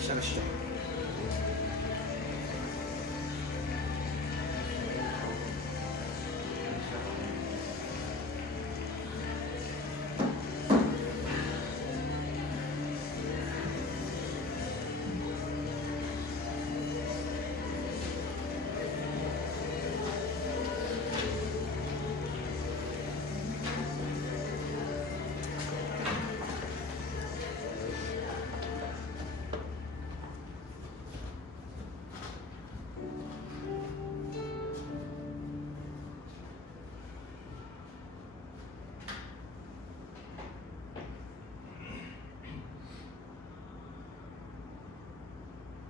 시작하시죠.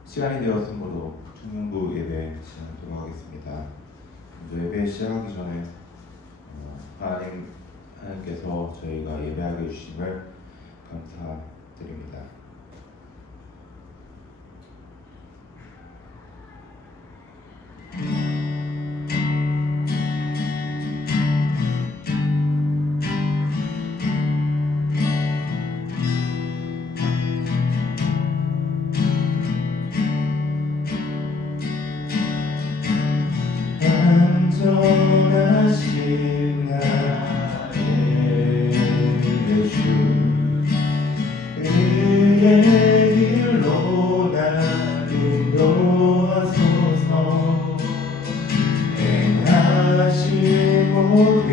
시간이 되었으므로 청년부 예배 시작하도록 하겠습니다. 먼저 예배 시작하기 전에 하나님께서 저희가 예배하게 해주심을 감사드립니다. 안전하신 나의 주, 그의 길로 날 인도하소서. 행하신 모든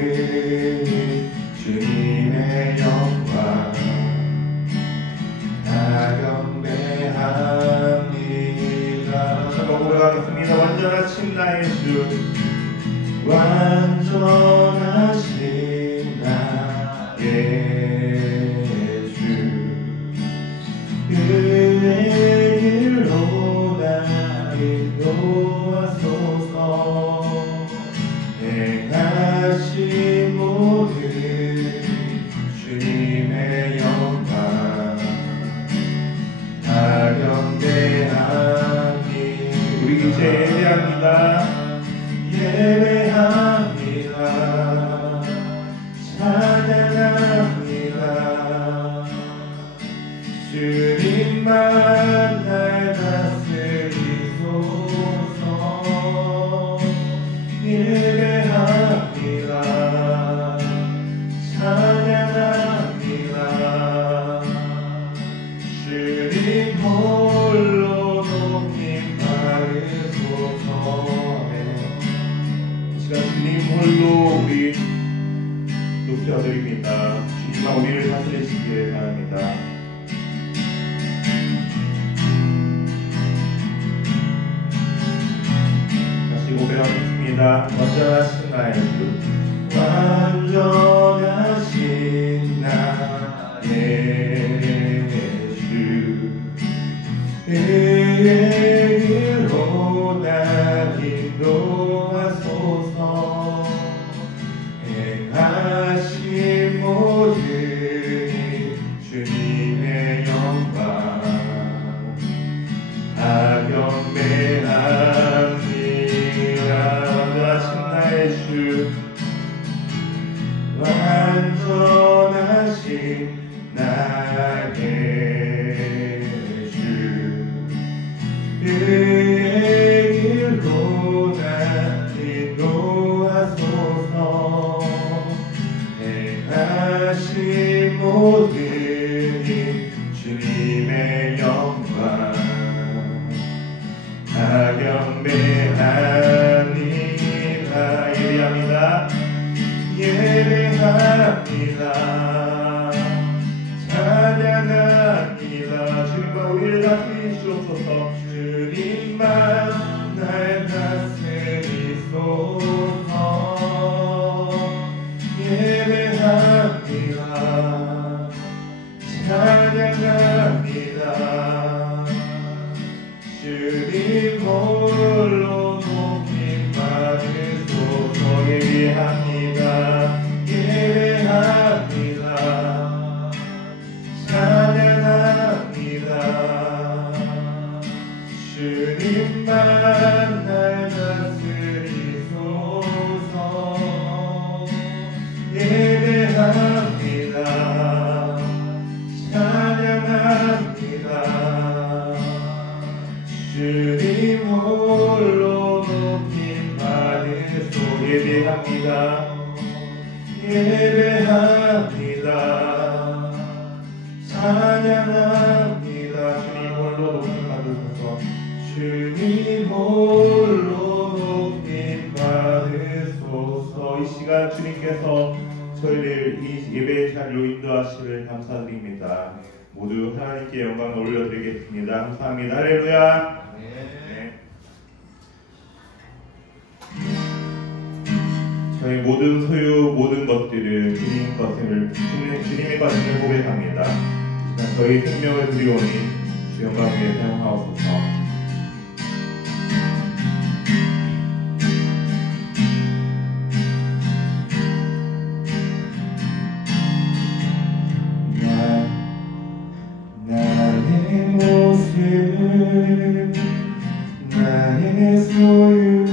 주님의 영광 다 경배합니다. 저도 고백하겠습니다. 완전하신 나의 주, 완전하신 나의 주, 그의 길로 날 인도하소서. 행하신 모든 주님의 영광 다 경배하니. 우리 이제 예배합니다. 예배합니다. 찬양합니다. 주님만 날 다스리소서. 예배합니다. 찬양합니다. 주님 홀로 높임 받으소서. 주님 홀로 우리 높여드립니다. 주님만 우리를 다스리시기를 바랍니다. 다시 고백하겠습니다. 완전하신 나의 주, 완전하신 나의 주, 그의 길로 날 인도하소서. 행하신 모든 주님의 영광 다 경배합니다. 완전하신 나의 주, 완전하신 나의 주, 그의 길로 날 인도하소서. 행하신 모든 주님의 영광 다 경배합니다. 예배합니다. 예배합니다. 찬양합니다. 주님과 우리를 다스리시옵소서. 주님만 날 다스리소서. 예배합니다. 찬양합니다. 주님 홀로 높임 받으소서. 예배합니다. 예배합니다. 찬양합니다. 주님만 날 다스리소서. 예배합니다. 찬양합니다. 예배합니다. 예배합니다. 찬양합니다. 주님 홀로 높임 받으소서. 주님 홀로 높임 받으소서. 이 시간 주님께서 저희를 이 예배의 자리로 인도하심을 감사드립니다. 모두 하나님께 영광을 올려드리겠습니다. 감사합니다. 할렐루야. 네. 저희 모든 소유, 모든 것들을 주님의 것임을 고백합니다. 저희 생명을 드리오니 주 영광 위에 사용하옵소서. 나의 모습, 나의 소유,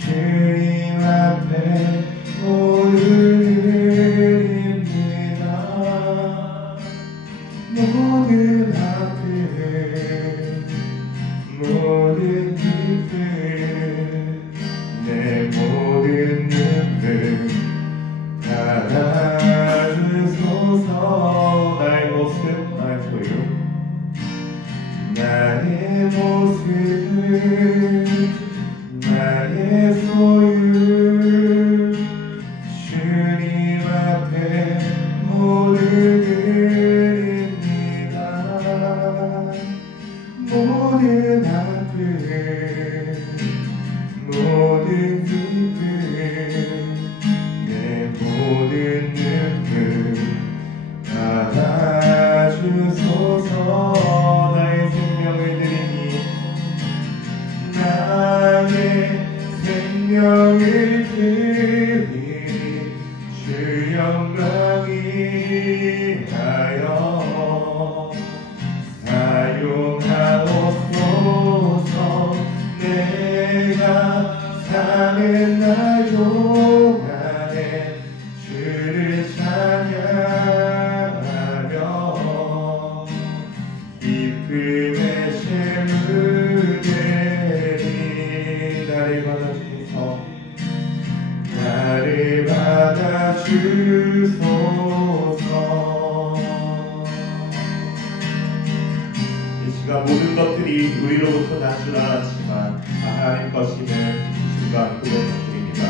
주님 앞에 모두 드립니다. 모든 아픔, 모든 기쁨, 내 모든 눈물 받아주소서. 나의 모습, 나의 소유, 나의 모습, 나의 소유, 주님 앞에 모두 드립니다. 모든 아픔, 모든 기쁨, 내 모든 눈물 받아주소서. 나의 생명을 드리니, 나의 생명을 드리니 주 영광 위하여 사용하옵소서. 내가 사는 날 동안에 주를 찬양하며 기쁨의 제물 드리. 나를 받아주소서. 나를 받아주소서. 이 시간 모든 것들이 우리로부터 나주라 하지만 하나님 것임을 이 순간 고백드립니다.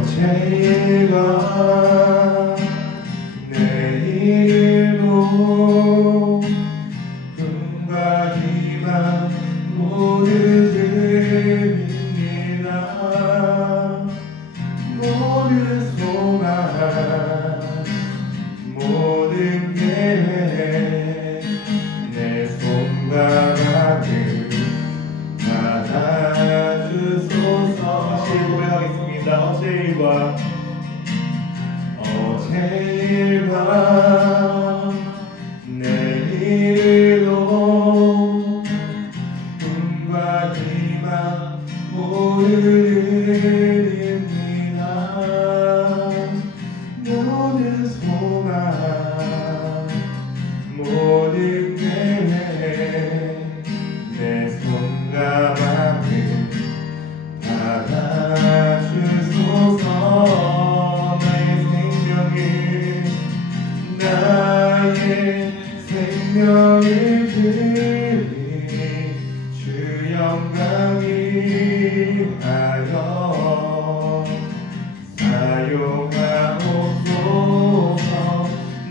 어제일과 내일도 꿈과 희망 모두 드립니다. 모든 소망, 모든 계획, 내 손과 마음 받아주소서. 다시 고백하겠습니다. 어제일과 내일도 꿈과 희망 모두 드립니다. 모든 소망, 모든 계획, 내 손과 마음 받아주소서. 나의 생명을 드리니 주 영광 위하여 사용하옵소서.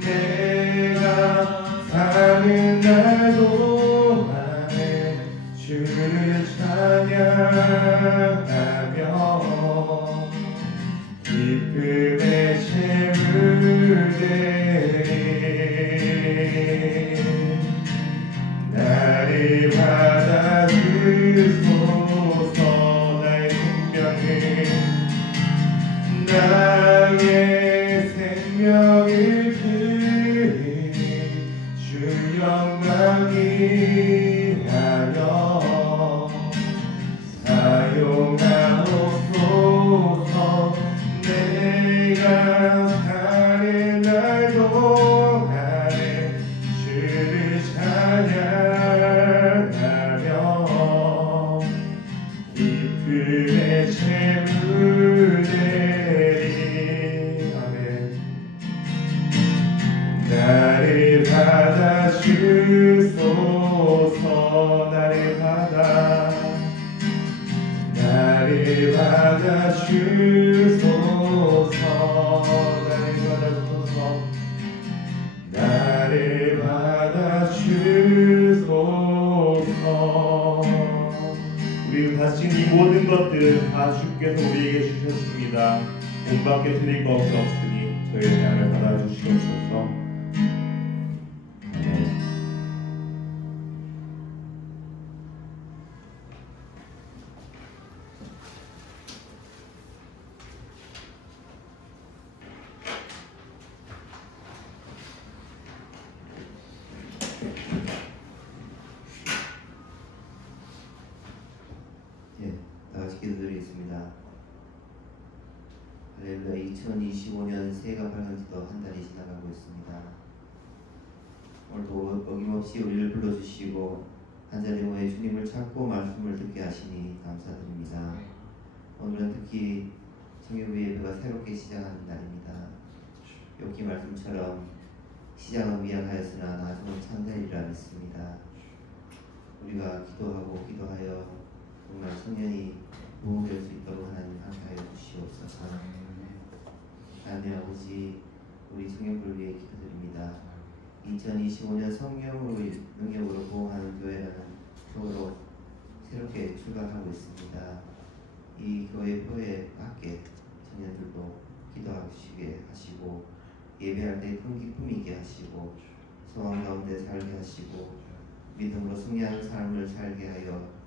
내가 사는 날 동안에 주를 찬양하며 기쁨의 제물들 나를 받아주소서. 나의 생명을 드리니 주 영광 위하여 사용하옵소서. 내가 사는 날 동안에 주소서. 나를 받아주소서. 나를 받아주소서. 우리는 다신 이 모든 것들은 다 주께서 우리에게 주셨습니다. 본받게 드릴 것이 없으니 저희의 삶을 받아주시옵소서. 기도드리겠습니다. 할렐루야. 2025년 새해가 밝은 지도 한 달이 지나가고 있습니다. 오늘도 어김없이 우리를 불러주시고 한자리 모여 주님을 찾고 말씀을 듣게 하시니 감사드립니다. 오늘은 특히 성경부 예배가 새롭게 시작하는 날입니다. 욥기 말씀처럼 시작은 미약하였으나 나중은 참되리라 믿습니다. 우리가 기도하여 정말 성년이 도움될 수 있도록 하나님 함께하여 주시옵소서. 하나님 아버지, 우리 성령부를 위해 기도드립니다. 2025년 성령으로 능력으로 보호하는 교회라는 표로 새롭게 출발하고 있습니다. 이 교회 표에 맞게 청년들도 기도하시게 하시고 예배할 때 큰 기쁨이 있게 하시고 소망 가운데 살게 하시고 믿음으로 승리하는 삶을 살게 하여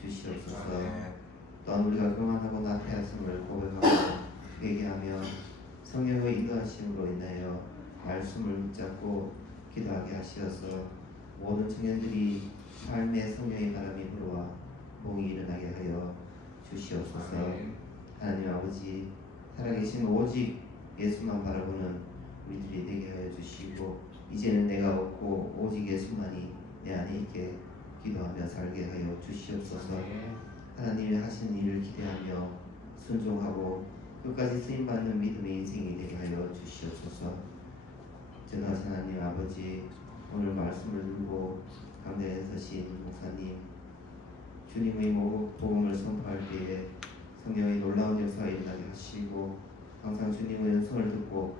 주시옵소서. 또한 우리가 교만하고 나태하심을 고백하고 회개하며 성령의 인도하심으로 인하여 말씀을 붙잡고 기도하게 하시어서 모든 청년들이 삶의 성령의 바람이 불어와 복이 일어나게 하여 주시옵소서. 하나님 아버지, 살아계신 오직 예수만 바라보는 우리들이 되게 하여 주시고 이제는 내가 없고 오직 예수만이 내 안에 있게 기도하며 살게 하여 주시옵소서. 하나님이 하신 일을 기대하며 순종하고 끝까지 쓰임받는 믿음의 인생이 되게 하여 주시옵소서. 전하신 하나님 아버지, 오늘 말씀을 들고 강단에 서신 목사님, 주님의 복음을 선포할 때에 성령의 놀라운 역사가 일어나게 하시고 항상 주님의 은총을 듣고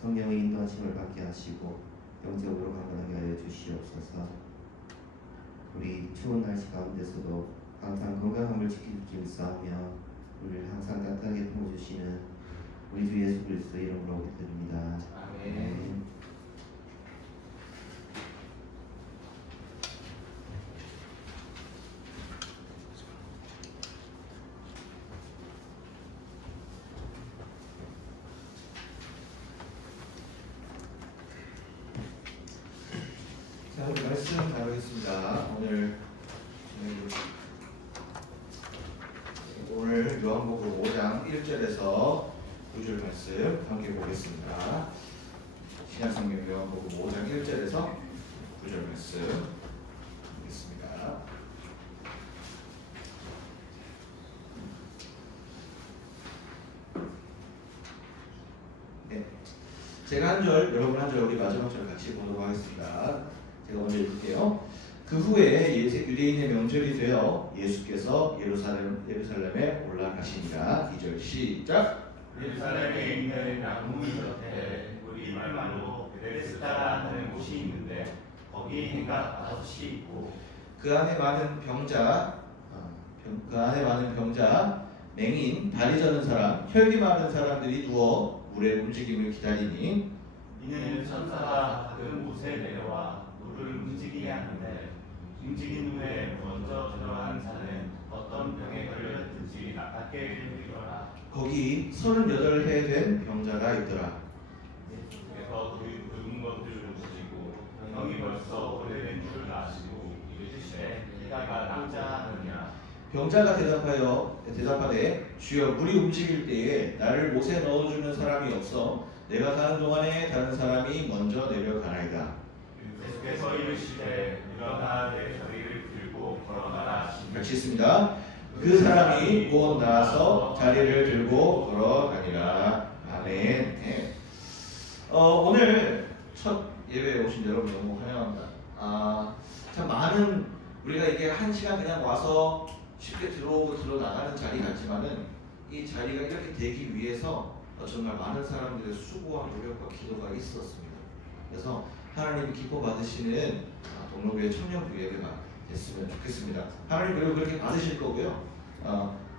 성령의 인도하심을 받게 하시고 영적으로 강건하게 하여 주시옵소서. 우리 추운 날씨 가운데서도 항상 건강함을 지킬 줄 싸우며 우리를 항상 따뜻하게 품어주시는 우리 주 예수 그리스도 이름으로 기도드립니다. 아멘. 자, 우리 말씀 나가겠습니다. 오늘 요한복음 5장 1절에서 9절 말씀 함께 보겠습니다. 신약성경 요한복음 5장 1절에서 9절 말씀 보겠습니다. 네, 제가 한 절, 여러분 한 절, 우리 마지막 절 같이 보도록 하겠습니다. 제가 먼저 읽을게요. 그 후에 유대인의 명절이 되어 예수께서 예루살렘에 올라가시니라. 2절 시작. 예루살렘에 있는 나무이 곁에 우리 말로 베데스다 하는 곳이 있는데 거기 해가 5시 있고 그 안에 많은 병자, 맹인, 다리 저는 사람, 혈기 많은 사람들이 누워 물의 움직임을 기다리니 이는 천사가 가끔 못에 내려와 물을 움직이게 하는데 움직인 후에 먼저 들어간 자는 어떤 병에 걸렸든지 나쁘게 되리라. 거기 38해 된 병자가 있더라. 예수께서 그 늙은 것들을 보시고 병이 벌써 오래된 줄 아시고 이르시되 이가 낫자 하느냐. 병자가 대답하되 주여 물이 움직일 때에 나를 못에 넣어주는 사람이 없어 내가 가는 동안에 다른 사람이 먼저 내려가나이다. 예수께서 이르시되 일어나 내 자리를 들고 걸어가라. 같이 있습니다. 그 사람이 곧 나와서 자리를 들고 걸어가니라. 아멘. 네. 오늘 첫 예배에 오신 여러분 너무 환영합니다. 참 많은 우리가 이게 한 시간 그냥 와서 쉽게 들어오고 들어나가는 자리 같지만은 이 자리가 이렇게 되기 위해서 정말 많은 사람들의 수고와 노력과 기도가 있었습니다. 그래서 하나님이 기뻐 받으시는 동로교회 청년부 예배가 됐으면 좋겠습니다. 하나님 그리고 그렇게 받으실 거고요.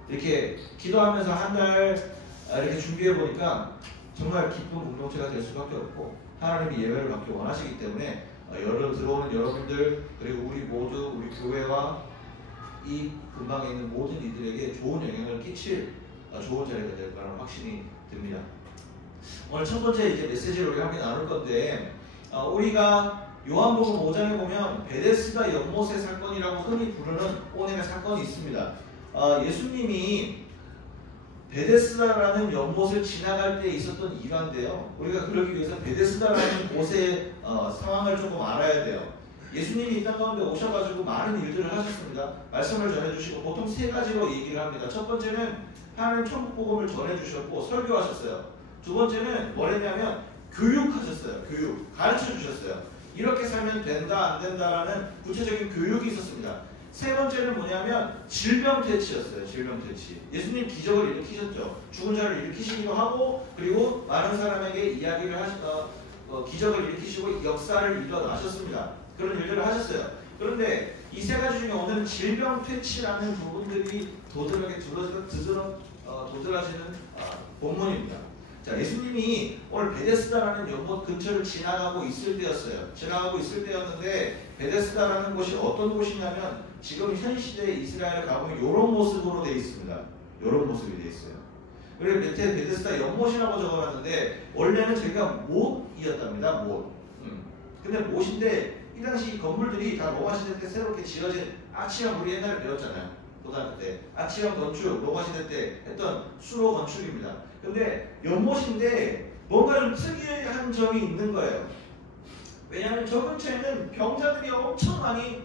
이렇게 기도하면서 한 달 이렇게 준비해 보니까 정말 기쁜 공동체가 될 수밖에 없고 하나님이 예배를 받기 원하시기 때문에 들어오는 여러분들 그리고 우리 모두 우리 교회와 이 근방에 있는 모든 이들에게 좋은 영향을 끼칠 좋은 자리가 될 거라는 확신이 듭니다. 오늘 첫 번째 이제 메시지를 우리가 함께 나눌 건데 우리가 요한복음 5장에 보면 베데스다 연못의 사건이라고 흔히 부르는 오늘의 사건이 있습니다. 예수님이 베데스다라는 연못을 지나갈 때 있었던 일화인데요. 우리가 그러기 위해서 베데스다라는 곳의 상황을 조금 알아야 돼요. 예수님이 이 땅 가운데 오셔가지고 많은 일들을 하셨습니다. 말씀을 전해주시고 보통 세 가지로 얘기를 합니다. 첫 번째는 하나님 천국 복음을 전해주셨고 설교하셨어요. 두 번째는 뭘 했냐면 교육하셨어요. 교육 가르쳐 주셨어요. 이렇게 살면 된다 안 된다라는 구체적인 교육이 있었습니다. 세 번째는 뭐냐면 질병퇴치였어요. 질병퇴치. 예수님 기적을 일으키셨죠. 죽은 자를 일으키시기도 하고 그리고 많은 사람에게 이야기를 기적을 일으키시고 역사를 일어나셨습니다. 그런 일들을 하셨어요. 그런데 이 세 가지 중에 오늘은 질병퇴치라는 부분들이 도드라게 도드라지는 본문입니다. 자, 예수님이 오늘 베데스다라는 연못 근처를 지나가고 있을 때였는데 베데스다라는 곳이 어떤 곳이냐면 지금 현 시대의 이스라엘을 가보면 이런 모습으로 되어 있습니다. 이런 모습이 되어 있어요. 그리고 밑에 베데스다 연못이라고 적어놨는데 원래는 저희가 못이었답니다. 못. 근데 못인데 이 당시 이 건물들이 다 로마 시대 때 새롭게 지어진 아치형 우리 옛날에 배웠잖아요. 고등학교 때 아치형 건축 로마 시대 때 했던 수로 건축입니다. 근데 연못인데 뭔가 좀 특이한 점이 있는 거예요. 왜냐하면 저 근처에는 병자들이 엄청 많이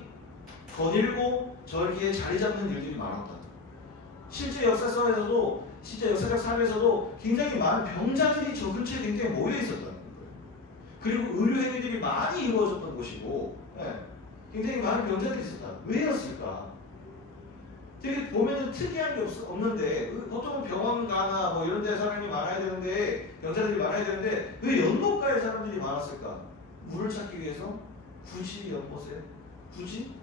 거닐고 저기에 자리 잡는 일들이 많았다. 실제 역사서에서도 실제 역사적 삶에서도 굉장히 많은 병자들이 저 근처에 굉장히 모여 있었다는 거예요. 그리고 의료 행위들이 많이 이루어졌던 곳이고 굉장히 많은 병자들이 있었다. 왜였을까? 되게 보면은 특이한 게 없는데 보통은 병원 가나 뭐 이런 데 사람이 많아야 되는데 병자들이 많아야 되는데 왜 연못가에 사람들이 많았을까? 물을 찾기 위해서? 굳이 연못에? 굳이?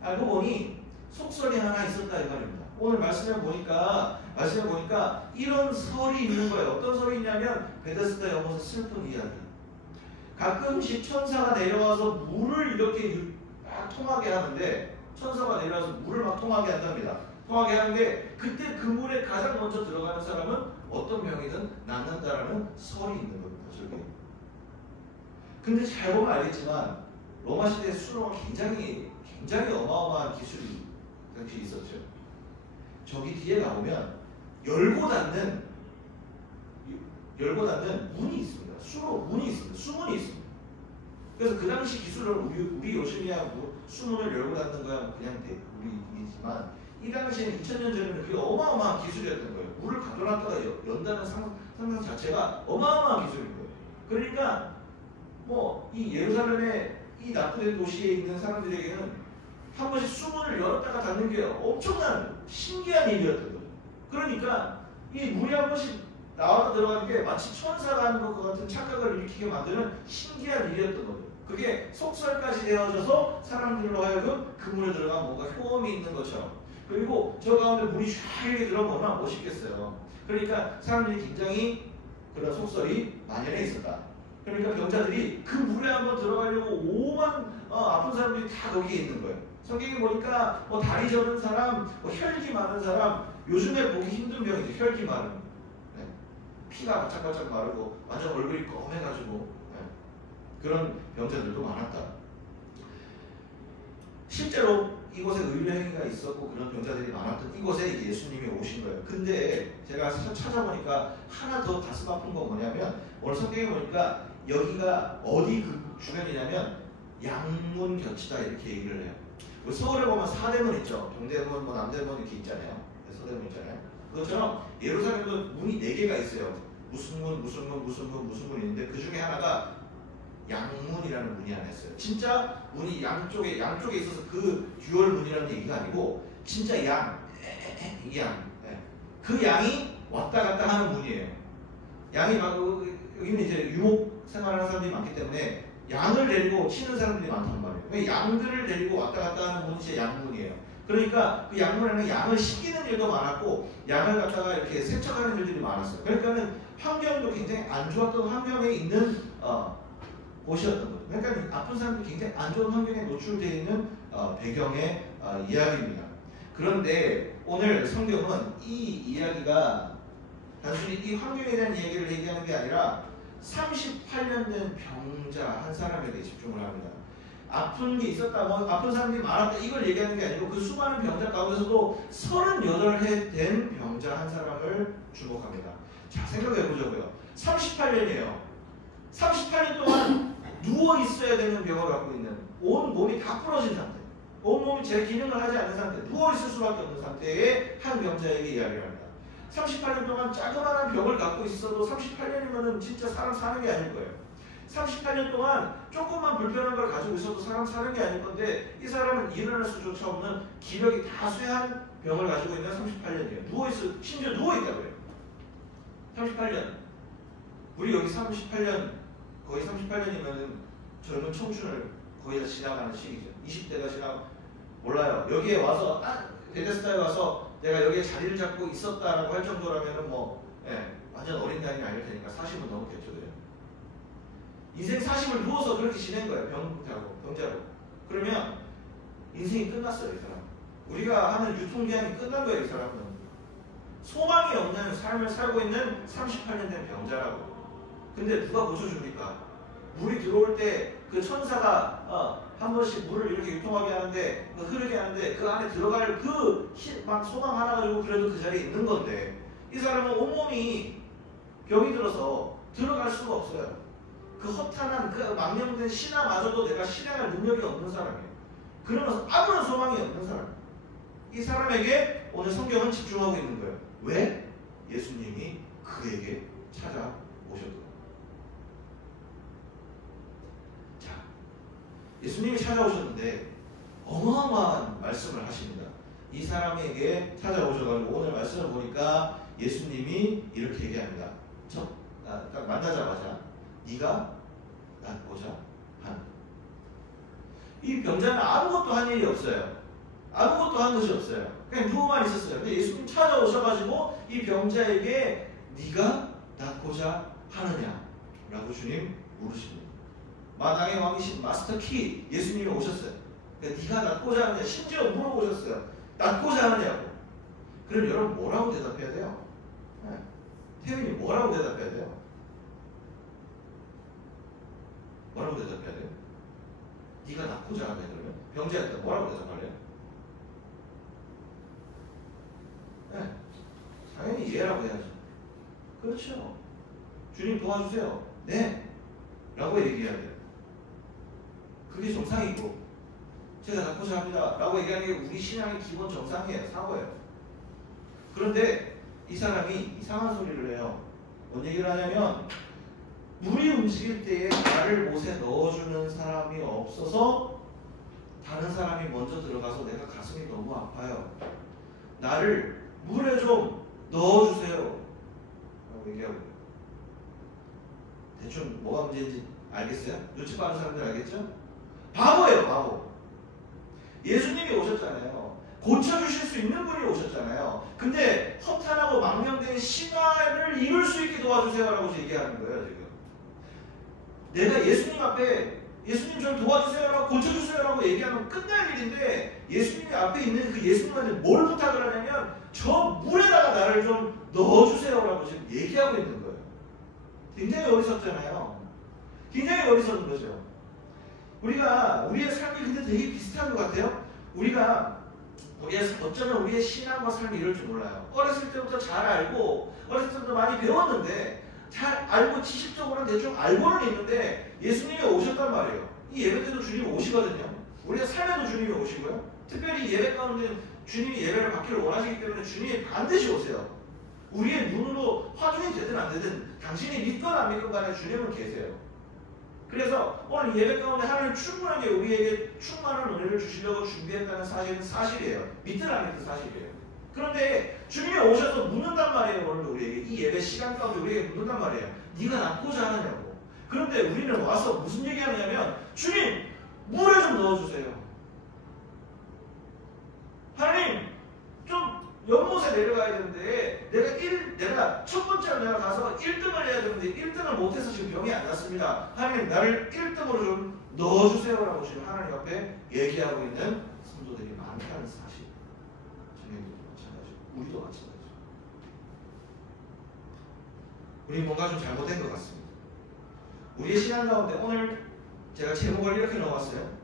알고 보니 속설이 하나 있었다 이 말입니다. 오늘 말씀에 보니까 이런 설이 있는 거예요. 어떤 설이 있냐면 베데스다 연못의 슬픈 이야기. 가끔씩 천사가 내려와서 물을 이렇게 막 통하게 하는데 천사가 내려와서 물을 막 통하게 한답니다. 통하게 하는데 그때 그 물에 가장 먼저 들어가는 사람은 어떤 병이든 낫는다라는 설이 있는 겁니다. 저기. 근데 잘 보면 알겠지만 로마 시대 수로가 굉장히 어마어마한 기술이 당시 있었죠. 저기 뒤에 가보면 열고 닫는 문이 있습니다. 수로 문이 있습니다. 수문이 있습니다. 그래서 그 당시 기술을 우리 요즘이야 수문을 열고 닫는 거야 그냥 우리이지만 이 당시에는 2000년 전에는 그게 어마어마한 기술이었던 거예요. 물을 가둬놨다가 연다는 상상 자체가 어마어마한 기술인 거예요. 그러니까 뭐 이 예루살렘의 이 낙후된 도시에 있는 사람들에게는 한 번씩 수문을 열었다가 닫는 게 엄청난 신기한 일이었던 거예요. 그러니까 이 물이 한 번씩 나왔다 들어가는 게 마치 천사가 하는 것 같은 착각을 일으키게 만드는 신기한 일이었던 거예요. 그게 속설까지 되어져서 사람들로 하여금 그 문에 들어가면 뭔가 효험이 있는 것처럼. 그리고 저 가운데 물이 쫙 이렇게 들어가면 얼마나 멋있겠어요. 그러니까 사람들이 굉장히 그런 속설이 만연해 있었다. 그러니까 병자들이 그 물에 한번 들어가려고 오만 아픈 사람들이 다 거기에 있는 거예요. 성경에 보니까 뭐 다리 저는 사람, 뭐 혈기 많은 사람, 요즘에 보기 힘든 병이죠. 혈기 많은. 네. 피가 바짝바짝 마르고 완전 얼굴이 검해가지고 그런 병자들도 많았다. 실제로 이곳에 의료 행위가 있었고 그런 병자들이 많았던 이곳에 예수님이 오신 거예요. 근데 제가 찾아보니까 하나 더 가슴 아픈 건 뭐냐면 오늘 성경에 보니까 여기가 어디 그 주변이냐면 양문 곁이다 이렇게 얘기를 해요. 서울에 보면 사대문 있죠. 동대문, 뭐 남대문 이렇게 있잖아요. 서대문 있잖아요. 그것처럼 예루살렘도 문이 4개가 있어요. 무슨 문 있는데 그 중에 하나가 양문이라는 문이 하나 있어요. 진짜 문이 양쪽에 있어서 그 듀얼 문이라는 얘기가 아니고 진짜 이게 양. 그 양이 왔다 갔다 하는 문이에요. 양이 막 여기는 이제 유목 생활하는 사람들이 많기 때문에 양을 데리고 치는 사람들이 많단 말이에요. 양들을 데리고 왔다 갔다 하는 문이 진짜 양문이에요. 그러니까 그 양문에는 양을 시키는 일도 많았고 양을 갖다가 이렇게 세척하는 일들이 많았어요. 그러니까는 환경도 굉장히 안 좋았던 환경에 있는 곳이었던 거죠. 그러니까 아픈 사람들이 굉장히 안 좋은 환경에 노출되어 있는 배경의 이야기입니다. 그런데 오늘 성경은 이 이야기가 단순히 이 환경에 대한 이야기를 얘기하는 게 아니라 38년 된 병자 한 사람에게 집중을 합니다. 아픈 게 있었다, 뭐 아픈 사람들이 많았다 이걸 얘기하는 게 아니고 그 수많은 병자 가운데서도 38해 된 병자 한 사람을 주목합니다. 자, 생각해 보자고요. 38년이에요. 38년 동안 누워 있어야 되는 병을 갖고 있는, 온 몸이 다 부러진 상태, 온 몸이 제 기능을 하지 않는 상태, 누워 있을 수밖에 없는 상태의 한 병자에게 이야기를 합니다. 38년 동안 자그마한 병을 갖고 있어도 38년이면은 진짜 사람 사는 게 아닐 거예요. 38년 동안 조금만 불편한 걸 가지고 있어도 사람 사는 게 아닐 건데 이 사람은 일어날 수조차 없는 기력이 다 쇠한 병을 가지고 있는 38년이에요. 누워있어, 심지어 누워있다고 해요. 38년. 우리 여기 38년, 거의 38년이면은 젊은 청춘을 거의 다 지나가는 시기죠. 20대가 지나고, 몰라요. 여기에 와서, 베데스다에 와서 내가 여기에 자리를 잡고 있었다라고 할 정도라면은 완전 어린 나이는 아닐 테니까 40은 넘었겠죠. 그죠? 인생 40을 누워서 그렇게 지낸 거예요. 병자로. 그러면 인생이 끝났어요, 이 사람. 우리가 하는 유통기한이 끝난 거예요, 이 사람은. 소망이 없는 삶을 살고 있는 38년 된 병자라고. 근데 누가 고쳐줍니까? 물이 들어올 때 그 천사가 한 번씩 물을 이렇게 유통하게 하는데, 흐르게 하는데 그 안에 들어갈 막 소망 하나 가지고 그래도 그 자리에 있는 건데 이 사람은 온몸이 병이 들어서 들어갈 수가 없어요. 그 허탄한 그 망령된 신앙마저도 내가 실행할 능력이 없는 사람이에요. 그러면서 아무런 소망이 없는 사람. 이 사람에게 오늘 성경은 집중하고 있는 거예요. 왜? 예수님이 그에게 찾아오셨거든요. 자, 예수님이 찾아오셨는데 어마어마한 말씀을 하십니다. 이 사람에게 찾아오셔가지고 오늘 말씀을 보니까 예수님이 이렇게 얘기합니다. 딱 만나자마자 네가 낫고자 하는. 이 병자는 아무것도 한 일이 없어요. 아무것도 한 것이 없어요. 그냥 누워만 있었어요. 근데 예수님 찾아오셔가지고 이 병자에게 네가 낫고자 하느냐라고 주님 물으십니다. 마당의 왕이신 마스터 키 예수님이 오셨어요. 그러니까 네가 낫고자 하느냐, 심지어 물어보셨어요. 낫고자 하느냐고. 그럼 여러분 뭐라고 대답해야 돼요? 태민이 뭐라고 대답해야 돼요? 뭐라고 대답해야 돼요? 네가 낫고자 하네. 그러면 병자였다 뭐라고 대답할래요? 당연히 예라고 해야죠. 그렇죠. 주님 도와주세요. 네 라고 얘기해야 돼요. 그게 정상이고 제가 낫고자 합니다 라고 얘기하는 게 우리 신앙의 기본 정상이에요. 사고예요. 그런데 이 사람이 이상한 소리를 해요. 뭔 얘기를 하냐면 물이 움직일 때에 나를 못에 넣어주는 사람이 없어서 다른 사람이 먼저 들어가서 내가 가슴이 너무 아파요. 나를 물에 좀 넣어주세요 라고 얘기하고. 대충 뭐가 문제인지 알겠어요? 눈치 빠른 사람들 알겠죠? 바보예요, 바보. 예수님이 오셨잖아요. 고쳐주실 수 있는 분이 오셨잖아요. 근데 허탄하고 망령된 신화를 이룰 수 있게 도와주세요 라고 얘기하는 거예요. 지금 내가 예수님 앞에 예수님 저를 도와주세요 라고 고쳐주세요 라고 얘기하면 끝날 일인데 예수님이 앞에 있는 그 예수님한테 뭘 부탁을 하냐면 저 물에다가 나를 좀 넣어주세요 라고 지금 얘기하고 있는 거예요. 굉장히 어리석잖아요. 굉장히 어리석은 거죠. 우리의 삶이 근데 되게 비슷한 것 같아요. 어쩌면 우리의 신앙과 삶이 이럴 줄 몰라요. 어렸을 때부터 잘 알고 어렸을 때부터 많이 배웠는데 잘 알고 지식적으로는 대충 알고는 있는데 예수님이 오셨단 말이에요. 이 예배 때도 주님이 오시거든요. 우리가 삶에도 주님이 오시고요. 특별히 예배 가운데 주님이 예배를 받기를 원하시기 때문에 주님이 반드시 오세요. 우리의 눈으로 확인이 되든 안 되든 당신이 믿건 안 믿건 간에 주님은 계세요. 그래서 오늘 예배 가운데 하나님 충분하게 우리에게 충만한 은혜를 주시려고 준비했다는 사실은 사실이에요. 믿든 안 믿든 사실이에요. 그런데 주님이 오셔서 묻는단 말이에요. 오늘도 우리에게 이 예배 시간 가운데 우리에게 묻는단 말이에요. 네가 낳고자 하느냐고. 그런데 우리는 와서 무슨 얘기하느냐면 주님 물에 좀 넣어주세요. 하나님 좀 연못에 내려가야 되는데 내가 첫 번째로 내가 가서 1등을 해야 되는데 1등을 못해서 지금 병이 안 났습니다. 하나님 나를 1등으로 좀 넣어주세요라고 지금 하나님 앞에 얘기하고 있는 성도들이 많다는 사실. 청년들도 마찬가지고 우리도 마찬가지고. 우리 뭔가 좀 잘못된 것 같습니다. 우리의 신앙 가운데 오늘 제가 제목을 이렇게 넣어봤어요.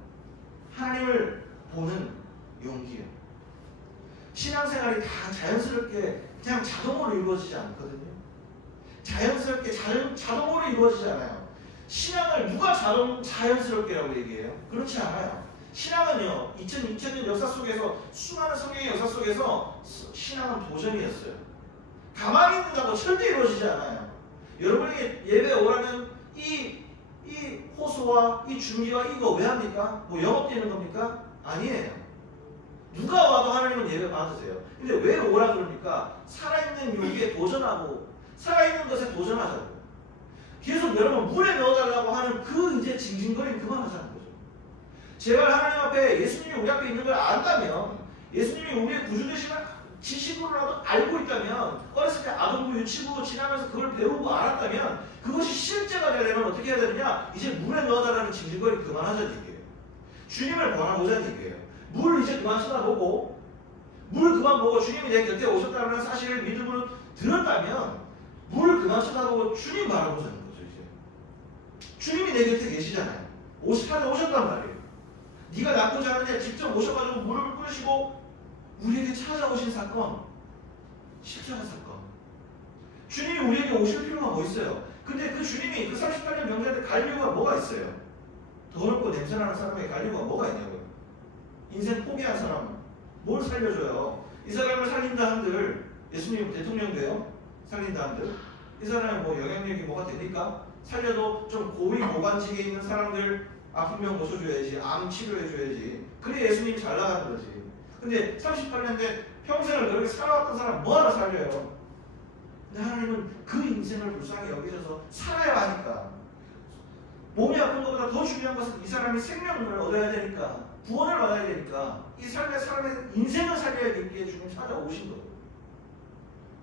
하나님을 보는 용기요. 신앙생활이 다 자연스럽게 그냥 자동으로 이루어지지 않거든요. 자연스럽게 자동으로 이루어지지 않아요. 신앙을 누가 자연스럽게라고 얘기해요? 그렇지 않아요. 신앙은요 2000년 역사 속에서 수많은 성경의 역사 속에서 신앙은 도전이었어요. 가만히 있는다고 절대 이루어지지 않아요. 여러분에게 예배 오라는 이 호소와 이 준비와 이거 왜 합니까? 뭐 영업 되는 겁니까? 아니에요. 누가 와도 하나님은 예배 받으세요. 근데 왜 오라 그럽니까? 살아있는 용기에 도전하고 살아있는 것에 도전하자고. 계속 여러분 물에 넣어달라고 하는 그 이제 징징거림 그만하자는 거죠. 제발 하나님 앞에 예수님이 우리 앞에 있는 걸 안다면, 예수님이 우리의 구주 되시는 지식으로라도 알고 있다면, 어렸을 때 아동부 유치부 지나면서 그걸 배우고 알았다면 그것이 실제가 되려면 어떻게 해야 되느냐? 이제 물에 넣어달라는 징징거림 그만하자는 얘기예요. 주님을 바라보자는 얘기예요. 물 이제 그만 쳐다보고, 물 그만 보고 주님이 내 곁에 오셨다는 사실을 믿음으로 들었다면 물 그만 쳐다보고 주님 바라보자는 거죠. 이제 주님이 내 곁에 계시잖아요. 50년에 오셨단 말이에요. 네가 낳고자 하느냐 직접 오셔가지고 물을 끓이시고 우리에게 찾아오신 사건, 십자가 사건. 주님이 우리에게 오실 필요가 뭐 있어요? 근데 그 주님이 그 38년 명절 때 갈 이유가 뭐가 있어요? 더럽고 냄새나는 사람에게 갈 이유가 뭐가 있냐고요? 인생 포기한 사람 뭘 살려줘요? 이 사람을 살린다 한들 예수님 대통령 돼요? 살린다 한들 이 사람의 뭐 영향력이 뭐가 됩니까? 살려도 좀 고위 고관직에 있는 사람들 아픈 병 고쳐줘야지, 암 치료해줘야지. 그래 예수님이 잘 나가는 거지. 근데 38년대 평생을 그렇게 살아왔던 사람 뭐하러 살려요? 근데 하나님은 그 인생을 불쌍히 여기셔서 살아야 하니까, 몸이 아픈 것보다 더 중요한 것은 이 사람이 생명을 얻어야 되니까, 구원을 받아야 되니까 이 삶의 사람의 인생을 살려야 되기에 주님 찾아오신 거예요.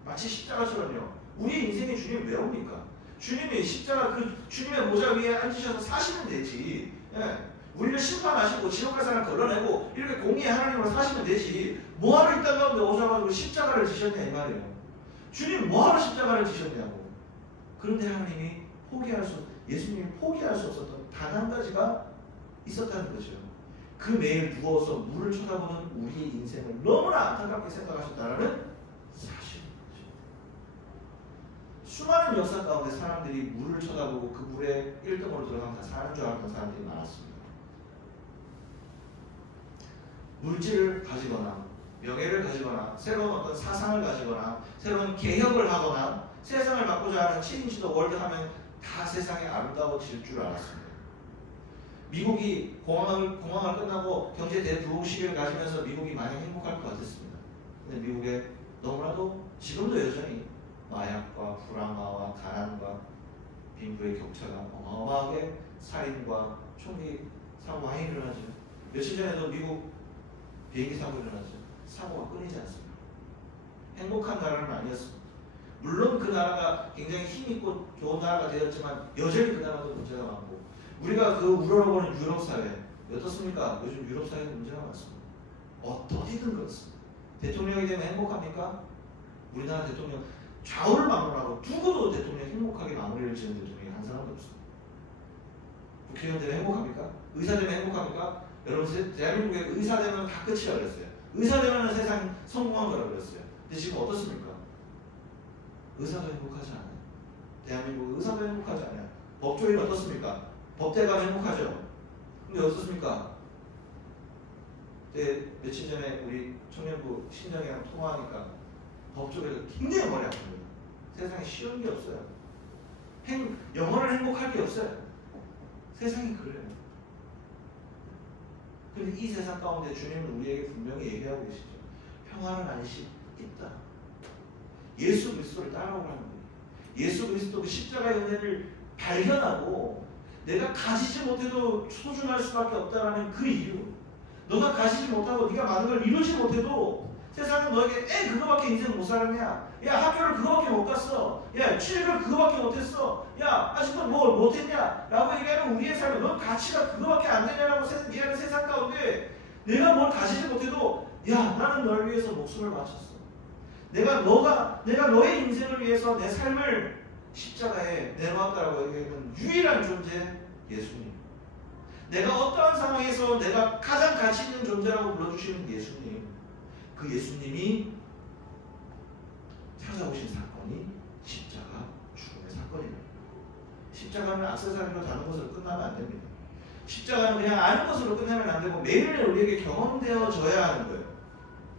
마치 십자가처럼요. 우리 인생에 주님 왜 옵니까? 주님이 십자가 그 주님의 모자 위에 앉으셔서 사시면 되지. 예. 우리를 심판하시고 지옥갈 사람 걸러내고 이렇게 공의의 하나님으로 사시면 되지. 뭐하러 있다가 오셔가지고 십자가를 지셨냐 이 말이에요. 주님 뭐하러 십자가를 지셨냐고. 그런데 하나님이 예수님이 포기할 수 없었던 단 한 가지가 있었다는 거죠. 그 매일 누워서 물을 쳐다보는 우리의 인생을 너무나 안타깝게 생각하셨다는 사실인 거죠. 수많은 역사 가운데 사람들이 물을 쳐다보고 그 물에 1등으로 들어가면 다 사는 줄 알았던 사람들이 많았습니다. 물질을 가지거나 명예를 가지거나 새로운 어떤 사상을 가지거나 새로운 개혁을 하거나 세상을 바꾸자 하는 7인치도 월드 하면 다 세상이 아름다워질 줄 알았습니다. 미국이 공황을 끝나고 경제 대부흥 시기를 가지면서 미국이 많이 행복할 것 같았습니다. 근데 미국에 너무나도 지금도 여전히 마약과 불황화와 가난과 빈부의 격차가 어마어마하게 살인과 총기 사고 많이 일어나죠. 며칠 전에도 미국 비행기 사고 일어나죠. 사고가 끊이지 않습니다. 행복한 나라는 아니었습니다. 물론 그 나라가 굉장히 힘있고 좋은 나라가 되었지만 여전히 그 나라도 문제가 많고, 우리가 그 우러러보는 유럽 사회 어떻습니까? 요즘 유럽 사회는 문제가 많습니다. 어디든 그렇습니다. 대통령이 되면 행복합니까? 우리나라 대통령 좌우를 막론하고 누구도 대통령 행복하게 마무리를 지은 대통령이 한 사람도 없습니다. 국회의원 되면 행복합니까? 의사 되면 행복합니까? 여러분 대한민국에 의사 되면 다 끝이라 그랬어요. 의사 되면 세상 성공한 거라 그랬어요. 근데 지금 어떻습니까? 의사도 행복하지 않아요. 대한민국 의사도 행복하지 않아요. 법조인 어떻습니까? 법대가 행복하죠. 근데 어떻습니까? 며칠 전에 우리 청년부 신정이랑 통화하니까 법조계에서 굉장히 머리 아픕니다. 세상에 쉬운 게 없어요. 영혼을 행복할 게 없어요. 세상이 그래요. 근데 이 세상 가운데 주님은 우리에게 분명히 얘기하고 계시죠. 평화는 안식 있다. 예수 그리스도를 따라오라는 거예요. 예수 그리스도 그 십자가의 은혜를 발견하고 내가 가지지 못해도 소중할 수밖에 없다라는 그 이유. 너가 가지지 못하고 네가 많은 걸 이루지 못해도 세상은 너에게 그거밖에 인생 못 살았냐? 야, 학교를 그거밖에 못 갔어. 야, 취직을 그거밖에 못했어. 야, 아직도 뭘 못했냐? 라고 얘기하는 우리의 삶에 넌 가치가 그거밖에 안 되냐라고 얘기하는 세상 가운데 내가 뭘 가지지 못해도 야, 나는 널 위해서 목숨을 바쳤어. 내가 너의 인생을 위해서 내 삶을 십자가에 내놓았다라고 얘기하는 유일한 존재 예수님. 내가 어떠한 상황에서 내가 가장 가치 있는 존재라고 불러주시는 예수님. 그 예수님이 찾아오신 사건이 십자가 죽음의 사건입니다. 십자가는 액세서리로 다른 것으로 끝나면 안 됩니다. 십자가는 그냥 아는 것으로 끝나면 안 되고 매일매일 우리에게 경험되어져야 하는 거예요.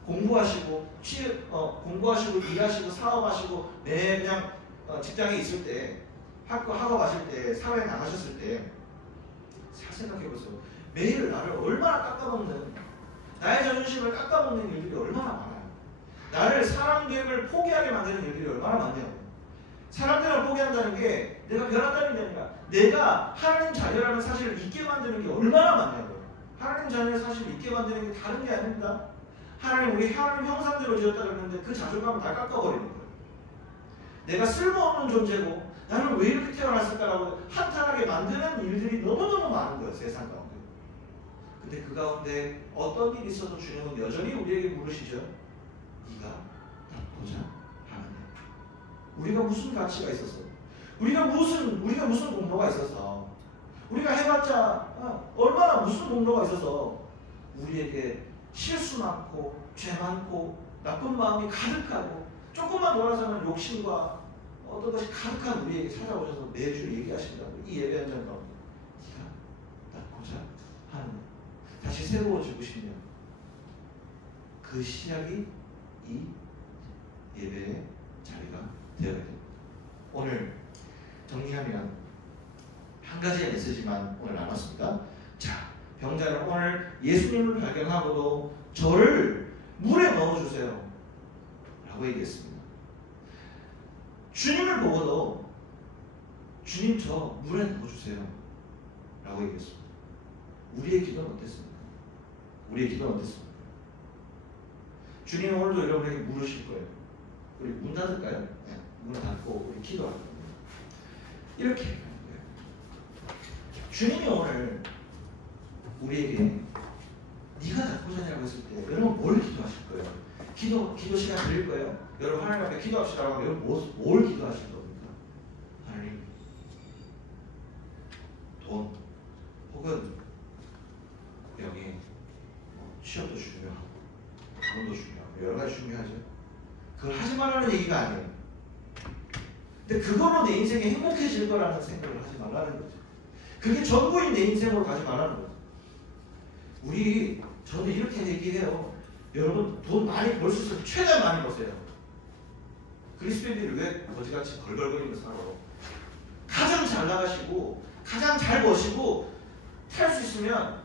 공부하시고 일하시고 사업하시고 그냥 직장에 있을 때 학교 가실 때 사회에 나가셨을 때 잘 생각해보세요. 매일 나를 얼마나 깎아먹는 나의 자존심을 깎아먹는 일들이 얼마나 많아요. 나를 사람 계획을 포기하게 만드는 일들이 얼마나 많냐고. 사람들을 포기한다는 게 내가 변한다는 게 아니라 내가 하나님 자녀라는 사실을 잊게 만드는 게 얼마나 많냐고요. 하나님 자녀의 사실을 잊게 만드는 게 다른 게 아닙니다. 우리 하나님 형상대로 지었다 그랬는데 그 자존감을 다 깎아버리는 거예요. 내가 쓸모없는 존재고 나는 왜 이렇게 태어났을까라고 한탄하게 만드는 일들이 너무너무 많은 거예요. 세상 가운데. 근데 그 가운데 어떤 일이 있어도 주님은 여전히 우리에게 물으시죠. 네가 낫고자 하느냐. 우리가 무슨 가치가 있어서 우리가 무슨 공로가 있어서 우리가 해봤자 얼마나 무슨 공로가 있어서 우리에게 실수 많고 죄 많고 나쁜 마음이 가득하고 조금만 돌아서는 욕심과 어떤 것이 가득한 우리에게 찾아오셔서 매주 얘기하신다고. 이 예배 현장 가운데 네가 낫고자 하느냐. 다시 새로워지고 싶냐. 그 시작이 이 예배의 자리가 되어야 됩니다. 오늘 정리하면 한 가지의 메시지만 오늘 나눴습니다. 자, 병자는 오늘 예수님을 발견하고도 저를 물에 넣어주세요 라고 얘기했습니다. 주님을 보고도 주님 저 물에 넣어주세요 라고 얘기했습니다. 우리의 기도는 어땠습니까? 주님은 오늘도 여러분에게 물으실 거예요. 우리 문 닫을까요? 네, 문 닫고 우리 기도할 겁니다. 이렇게 하는 거예요. 주님이 오늘 우리에게 네가 닫고자 하냐고 했을 때 여러분 뭘 기도하실 거예요? 기도 시간 드릴 거예요? 여러분 하나님 앞에 기도합시다라고 하면 여러분 뭘 기도하실 겁니까? 하나님 돈 혹은 명예 취업도 중요하고 돈도 중요하고 여러 가지 중요하죠. 그걸 하지 말라는 얘기가 아니에요. 근데 그거로 내 인생이 행복해질 거라는 생각을 하지 말라는 거죠. 그게 전부인 내 인생으로 가지 말라는 거죠. 저는 이렇게 얘기해요. 여러분 돈 많이 벌 수 있으면 최대한 많이 버세요. 그리스도인들이 왜 거지같이 걸걸거리면서 살아? 가장 잘 나가시고 가장 잘 버시고 탈 수 있으면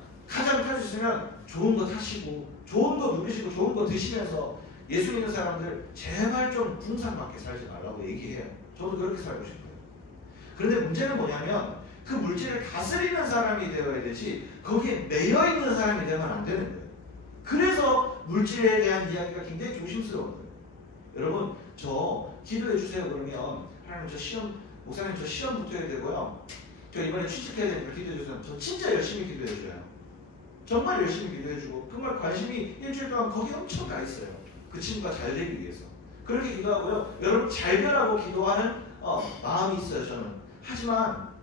좋은 거 타시고 좋은 거 누리시고 좋은 거 드시면서 예수 믿는 사람들 제발 좀 궁상맞게 살지 말라고 얘기해요. 저도 그렇게 살고 싶어요. 그런데 문제는 뭐냐면 그 물질을 다스리는 사람이 되어야 되지 거기에 매여 있는 사람이 되면 안 되는 거예요. 그래서 물질에 대한 이야기가 굉장히 조심스러운 거예요. 여러분 저 기도해 주세요 그러면 하나님 목사님 저 시험 붙어야 되고요. 저 이번에 취직해야 되니까 기도해 주세요. 저 진짜 열심히 기도해 줘요. 정말 열심히 기도해 주고 정말 관심이 일주일 동안 거기 엄청 가 있어요. 그 친구가 잘 되기 위해서. 그렇게 기도하고요. 여러분 잘 되라고 기도하는 마음이 있어요. 저는. 하지만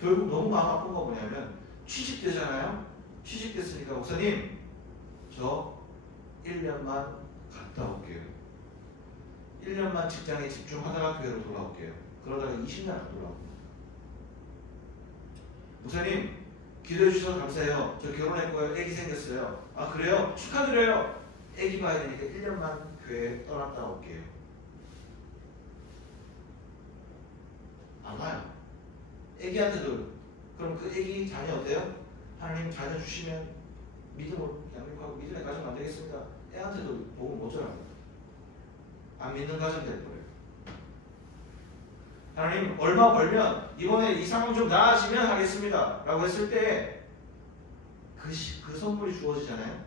결국 너무 마음 아픈 거 뭐냐면 취직되잖아요. 취직됐으니까 목사님 저 1년만 갔다 올게요. 1년만 직장에 집중하다가 교회로 돌아올게요. 그러다가 20년 안 돌아옵니다. 목사님 기도해 주셔서 감사해요. 저 결혼했고요. 애기 생겼어요. 아 그래요? 축하드려요. 애기 봐야 되니까 1년만 교회 떠났다 올게요. 안 와요. 애기한테도 그럼 그 애기 자녀 어때요? 하나님 자녀 주시면 믿음으로 양육하고 믿음의 가정 만들겠습니다. 애한테도 도움 못 줘요. 안 믿는 가정 될 거예요. 하나님 얼마 벌면 이번에 이 상황 좀 나아지면 하겠습니다 라고 했을 때 그 선물이 주어지잖아요?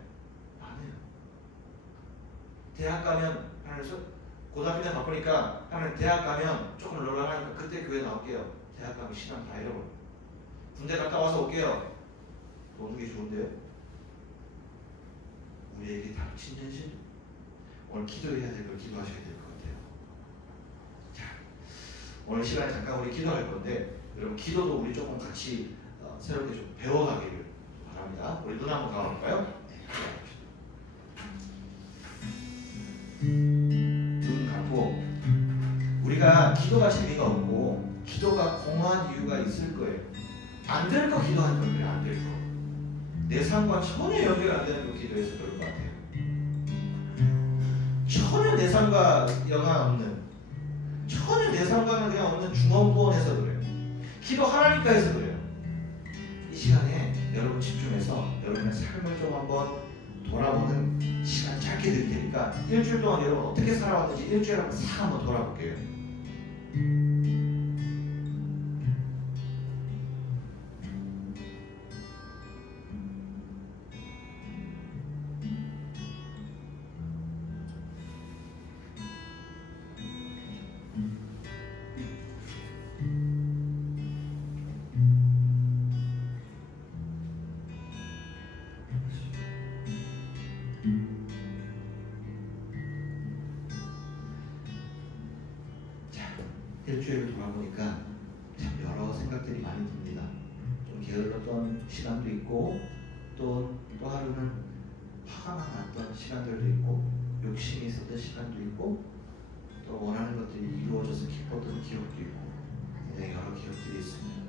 안 해요. 대학 가면 하나님 고등학교 때 바쁘니까 하나님 대학 가면 조금 롤러하니까 그때 교회 나올게요. 대학 가면 신앙 다 잃어버려요. 군대 갔다 와서 올게요. 노는 게 좋은데요? 우리에게 닥친 현실 오늘 기도해야 될 걸 기도하셔야 될 것 같아요. 자, 오늘 시간에 잠깐 우리 기도할 건데 여러분 기도도 우리 조금 같이 새롭게 좀 배워가기를 바랍니다. 우리 눈 한번 감아볼까요? 눈 감고 우리가 기도가 재미가 없고 기도가 공허한 이유가 있을 거예요. 안 될 거 기도하는 거예요. 안 될 거. 내 삶과 전혀 연결 안 되는 거 기도해서 그럴 것 같아요. 전혀 내 삶과 연관 없는, 전혀 내 삶과는 그냥 없는 중원부원해서 그래요. 기도 하나니까 해서 그래요. 이 시간에 여러분 집중해서 여러분의 삶을 좀 한번 돌아보는 시간 짧게 드릴 테니까 일주일 동안 여러분 어떻게 살아왔는지 일주일에 한번 돌아볼게요. 일주일을 돌아보니까 참 여러 생각들이 많이 듭니다. 좀 게을렀던 시간도 있고 또 하루는 화가 막 났던 시간들도 있고 욕심이 있었던 시간도 있고 또 원하는 것들이 이루어져서 기뻤던 기억도 있고 굉장히 여러 기억들이 있습니다.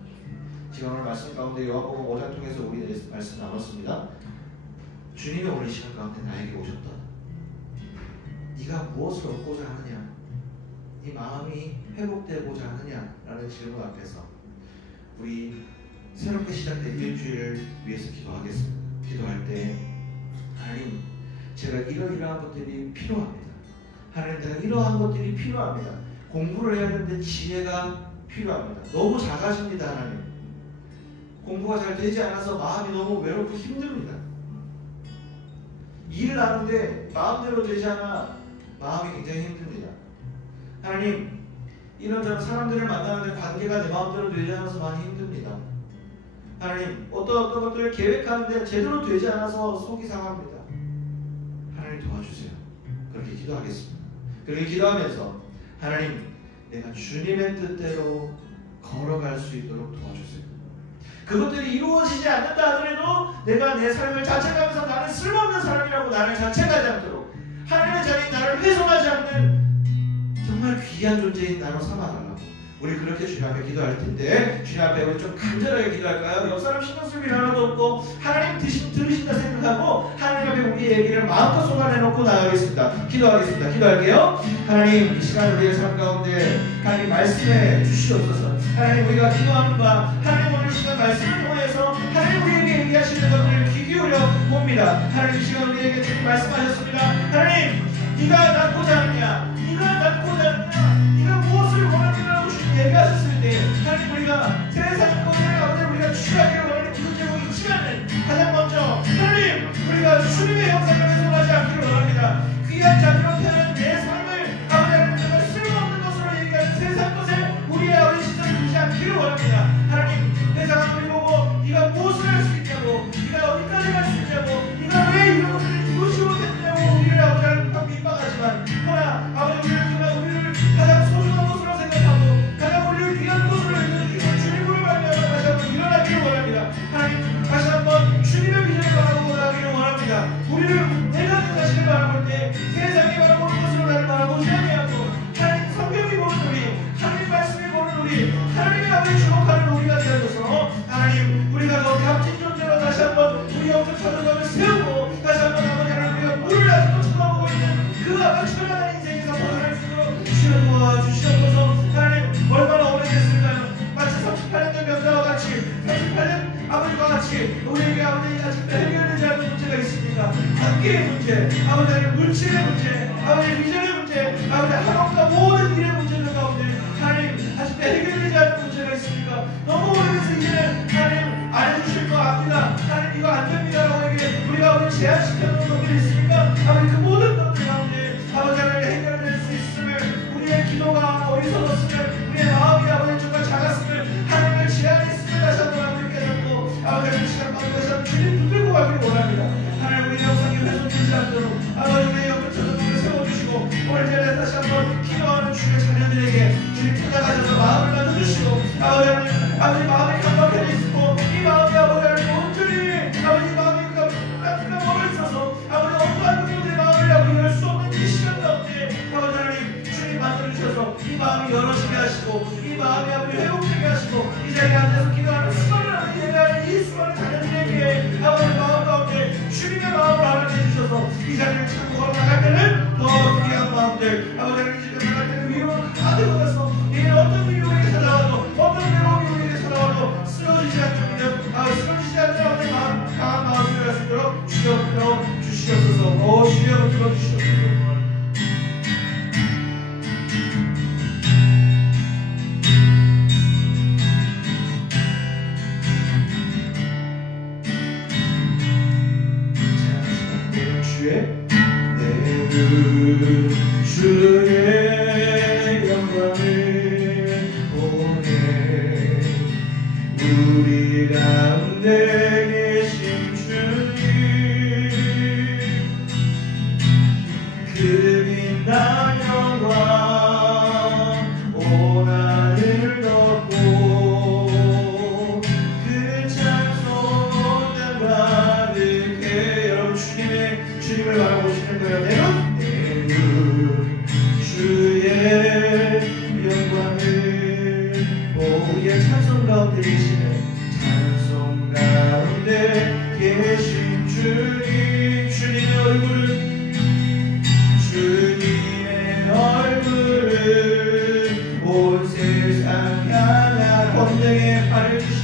지금 오늘 말씀 가운데 요한복음 5장 통해서 우리 말씀 나눴습니다. 주님이 오늘 이 시간 가운데 나에게 오셨다. 네가 무엇을 얻고자 하느냐? 네 마음이 회복되고자 하느냐라는 질문 앞에서 우리 새롭게 시작된 일주일을 위해서 기도하겠습니다. 기도할 때 하나님 제가 이러이러한 것들이 필요합니다. 하나님 내가 이러한 것들이 필요합니다. 공부를 해야 되는데 지혜가 필요합니다. 너무 작아집니다. 하나님 공부가 잘 되지 않아서 마음이 너무 외롭고 힘듭니다. 일을 하는데 마음대로 되지 않아 마음이 굉장히 힘듭니다. 하나님 이런저런 사람들을 만나는데 관계가 내 마음대로 되지 않아서 많이 힘듭니다. 하나님 어떤 것들을 계획하는데 제대로 되지 않아서 속이 상합니다. 하나님 도와주세요. 그렇게 기도하겠습니다. 그렇게 기도하면서 하나님 내가 주님의 뜻대로 걸어갈 수 있도록 도와주세요. 그것들이 이루어지지 않는다 하더라도 내가 내 삶을 자책하면서 나는 쓸모없는 사람이라고 나를 자책하지 않도록 하나님의 자리에 나를 훼손하지 않는 정말 귀한 존재인 나로 삼아달라고 우리 그렇게 주님 앞에 기도할 텐데 주님 앞에 우리 좀 간절하게 기도할까요? 옆 사람 신경 쓸 일 하나도 없고 하나님 들으신다 생각하고 하나님 앞에 우리의 얘기를 마음껏 쏟아내놓고 나가겠습니다. 기도하겠습니다. 기도할게요. 하나님 이 시간 우리의 삶 가운데 하나님 말씀해 주시옵소서. 하나님 우리가 기도하는 바 하나님 오늘 시간 말씀을 통해서 하나님 우리에게 얘기하시는 것들을 귀 기울여 봅니다. 하나님 이 시간 우리에게 주님 말씀하셨습니다. 하나님 네가 낳고자 하느냐? 네가 낳고자 하느냐? 네가 무엇을 원하느냐고 주님 얘기하셨을 때 하나님 우리가 세상 것을 가운데 우리가 취하기를 원하는 기도 제목이 있지만 가장 먼저 하나님 우리가 주님의 형상을 훼손하지 않기를 원합니다. 귀한 자녀로 태어난 내 삶을 아버지 정말 쓸모없는 것으로 얘기하는 세상 것에 우리의 어린 시절을 두지 않기를 원합니다. 하나님 내 자녀를 보고 네가 무엇을 할 수 있냐고 네가 어디까지 갈 수 있냐고 네가 왜 이런 것을 이루지 못했냐고 우리를 아버지 하나님 민망하지만 그러나 아버지 학계의 문제, 아버지 하나님 물질의 문제, 아버지 비전의 문제, 아버지 학업과 모든 일의 문제들 가운데 하나님 아직 해결되지 않은 문제가 있습니까? 너무 오래돼서 이제는 하나님 안 해주실 거 압니다. 하나님 이거 안 됩니다라고 얘기해 우리가 오늘 제한시켜놓은 것들이 있습니까? 아버지 그 모든 것들 가운데 아버지 하나님 해결될 수 있음을, 우리의 기도가 어리석었음을, 우리의 마음이 아버지 정말 작았음을, 하나님을 제한했음을 다시 한번 아버지 깨닫고 아버지 하나님 시간 가운데 다시 한번 주님 붙들고 가기를 원합니다. 하나님 우리 영상이 훼손되지 않도록 아버지 우리의 영을 전능하게 세워주시고 오늘 전에 다시 한번 기도하는 주의 자녀들에게 주님 찾아가셔서 마음을 나눠주시고 아버지 마음이 강박해 있고 이 마음이 아버지 온전히 아버지 마음이 따뜻한 몸을 써서 아버지 어떠한 분들의 마음을 아버지 열 수 없는 이 시간 가운데 아버지 하나님 주님 만들어주셔서 이 마음이 열어지게 하시고 이 마음이 아버지 회복되게 하시고 이 자리에 앉아서 기도하는 수많은 예배하는 이 수많은 자녀들에게 아버지 마음 가운데 주님의 마음을 알아내 주셔서 이 자리를 찾고 걸어나갈 때는 더 귀한 마음들 아버지 하나님 이 집에 나갈 때는 위로를 가득 얻어서 이제 어떤 위로에게 찾아와도 어떤 외로운 위로에게 찾아와도 쓰러지지 않는 믿음 쓰러지지 않는 아버지 마음 강한 마음을 할 수 있도록 주여 들어주시옵소서. 주여 들어주시옵소서. 주의 영광을 보내 우리 가운데 계신 주님 그 빛난 영광 온 하늘 덮고 그 찬송 땅 가득해. 여러분 주님을 바라보시는 거예요. 내 눈 주의 영광을 우리의 찬송 가운데 계시는 찬송 가운데 계신 주님 주님의 얼굴을 온 세상 향한 권능의 발을 드신